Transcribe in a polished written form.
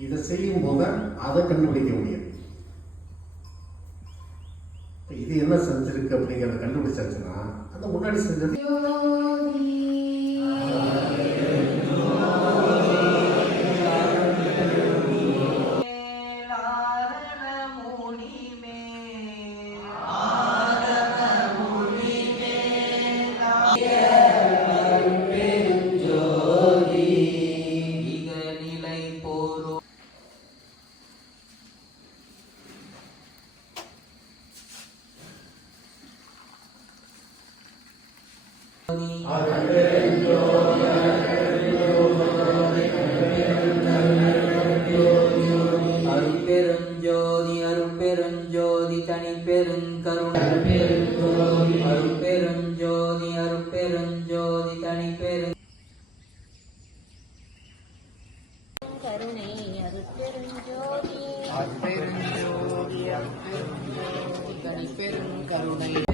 இதை செய்யும் போது அதை கண்டுபிடிக்க முடியும். இது என்ன செஞ்சிருக்கு அப்படிங்கிறத கண்டுபிடிச்சாச்சுன்னா அந்த முன்னாடி செஞ்சது அருட்பெருஞ்சோதி அருட்பெருஞ்சோதி தனிப்பெருங்கருணை அருட்பெருஞ்சோதி அருட்பெருஞ்சோதி தனிப்பெருங்கருணை அருட்பெருஞ்சோதி அருட்பெருஞ்சோதி தனிப்பெருங்கருணை